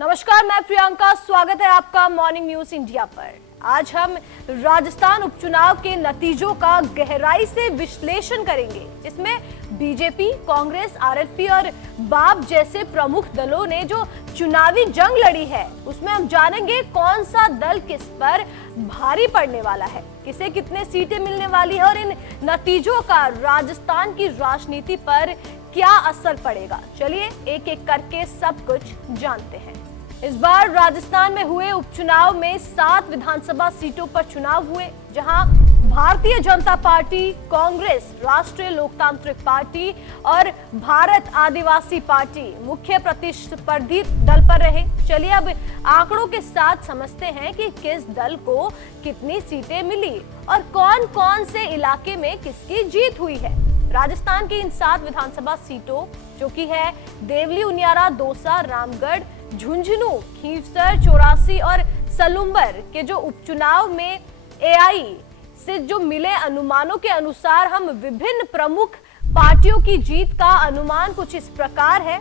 नमस्कार, मैं प्रियंका। स्वागत है आपका मॉर्निंग न्यूज इंडिया पर। आज हम राजस्थान उपचुनाव के नतीजों का गहराई से विश्लेषण करेंगे, जिसमें बीजेपी, कांग्रेस, आरएलपी और बाप जैसे प्रमुख दलों ने जो चुनावी जंग लड़ी है, उसमें हम जानेंगे कौन सा दल किस पर भारी पड़ने वाला है, किसे कितने सीटें मिलने वाली है और इन नतीजों का राजस्थान की राजनीति पर क्या असर पड़ेगा। चलिए एक एक करके सब कुछ जानते हैं। इस बार राजस्थान में हुए उपचुनाव में 7 विधानसभा सीटों पर चुनाव हुए, जहां भारतीय जनता पार्टी, कांग्रेस, राष्ट्रीय लोकतांत्रिक पार्टी और भारत आदिवासी पार्टी मुख्य प्रतिस्पर्धी दल पर रहे। चलिए अब आंकड़ों के साथ समझते हैं कि किस दल को कितनी सीटें मिली और कौन कौन से इलाके में किसकी जीत हुई है। राजस्थान की इन 7 विधानसभा सीटों, जो कि है देवली, उनियारा, दौसा, रामगढ़, झुंझुनू, खींवसर, चौरासी और सलूंबर के जो उपचुनाव में एआई से जो मिले अनुमानों के अनुसार हम विभिन्न प्रमुख पार्टियों की जीत का अनुमान कुछ इस प्रकार है।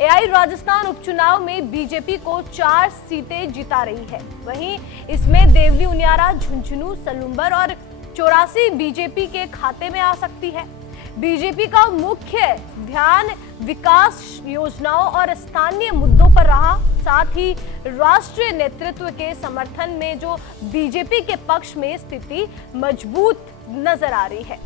एआई राजस्थान उपचुनाव में बीजेपी को 4 सीटें जिता रही है। वहीं इसमें देवली, उनियारा, झुंझुनू, सलूंबर और चौरासी बीजेपी के खाते में आ सकती है। बीजेपी का मुख्य ध्यान विकास योजनाओं और स्थानीय मुद्दों पर रहा। साथ ही राष्ट्रीय नेतृत्व के समर्थन में जो बीजेपी के पक्ष में स्थिति मजबूत नजर आ रही है।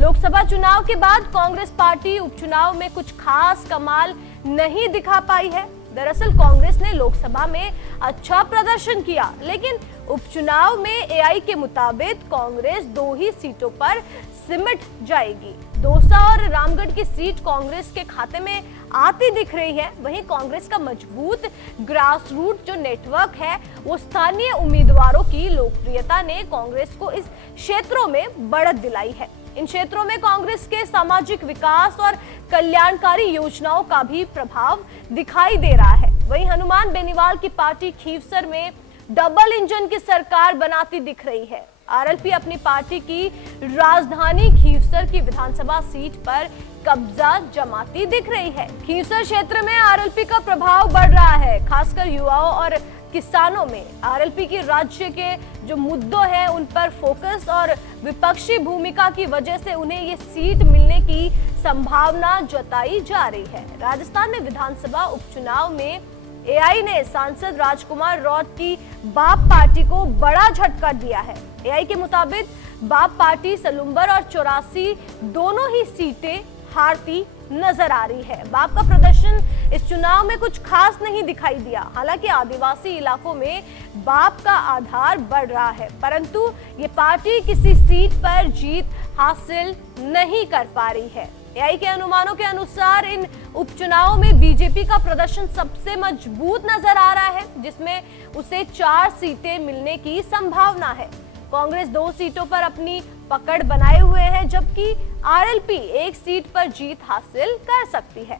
लोकसभा चुनाव के बाद कांग्रेस पार्टी उपचुनाव में कुछ खास कमाल नहीं दिखा पाई है। दरअसल कांग्रेस ने लोकसभा में अच्छा प्रदर्शन किया, लेकिन उपचुनाव में एआई के मुताबिक कांग्रेस 2 ही सीटों पर सिमट जाएगी। दौसा और रामगढ़ की सीट कांग्रेस के खाते में आती दिख रही है। वहीं कांग्रेस का मजबूत ग्रास रूट जो नेटवर्क है, वो स्थानीय उम्मीदवारों की लोकप्रियता ने कांग्रेस को इस क्षेत्रों में बढ़त दिलाई है। इन क्षेत्रों में कांग्रेस के सामाजिक विकास और कल्याणकारी योजनाओं का भी प्रभाव दिखाई दे रहा है। वहीं हनुमान बेनीवाल की पार्टी खींवसर में डबल इंजन की सरकार बनाती दिख रही है। आरएलपी अपनी पार्टी की राजधानी खींवसर की विधानसभा सीट पर कब्जा जमाती दिख रही है। खींवसर क्षेत्र में आरएलपी का प्रभाव बढ़ रहा है, खासकर युवाओं और किसानों में। आरएलपी की राज्य के जो मुद्दों हैं उन पर फोकस और विपक्षी भूमिका की वजह से उन्हें ये सीट मिलने की संभावना जताई जा रही है। राजस्थान में विधानसभा उपचुनाव में एआई ने सांसद राजकुमार रौत की बाप पार्टी को बड़ा झटका दिया है। एआई के मुताबिक बाप पार्टी सलूंबर और चौरासी दोनों ही सीटें हारती नजर आ रही है। बाप का प्रदर्शन इस चुनाव में कुछ खास नहीं दिखाई दिया। हालांकि आदिवासी इलाकों में बाप का आधार बढ़ रहा है, परंतु ये पार्टी किसी सीट पर जीत हासिल नहीं कर पा रही है। एआई के अनुमानों के अनुसार इन उपचुनावों में बीजेपी का प्रदर्शन सबसे मजबूत नजर आ रहा है, जिसमें उसे 4 सीटें मिलने की संभावना है। कांग्रेस 2 सीटों पर अपनी पकड़ बनाए हुए है, जबकि आरएलपी 1 सीट पर जीत हासिल कर सकती है।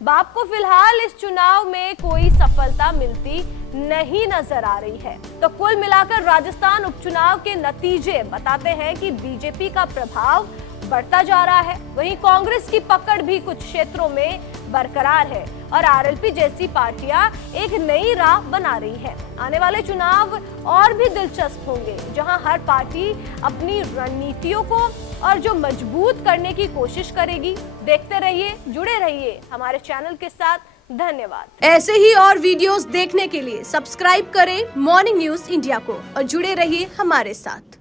बाप को फिलहाल इस चुनाव में कोई सफलता मिलती नहीं नजर आ रही है। तो कुल मिलाकर राजस्थान उपचुनाव के नतीजे बताते हैं कि बीजेपी का प्रभाव बढ़ता जा रहा है। वहीं कांग्रेस की पकड़ भी कुछ क्षेत्रों में बरकरार है और आरएलपी जैसी पार्टियां एक नई राह बना रही है। आने वाले चुनाव और भी दिलचस्प होंगे, जहां हर पार्टी अपनी रणनीतियों को और जो मजबूत करने की कोशिश करेगी। देखते रहिए, जुड़े रहिए हमारे चैनल के साथ। धन्यवाद। ऐसे ही और वीडियोस देखने के लिए सब्सक्राइब करें मॉर्निंग न्यूज इंडिया को और जुड़े रहिए हमारे साथ।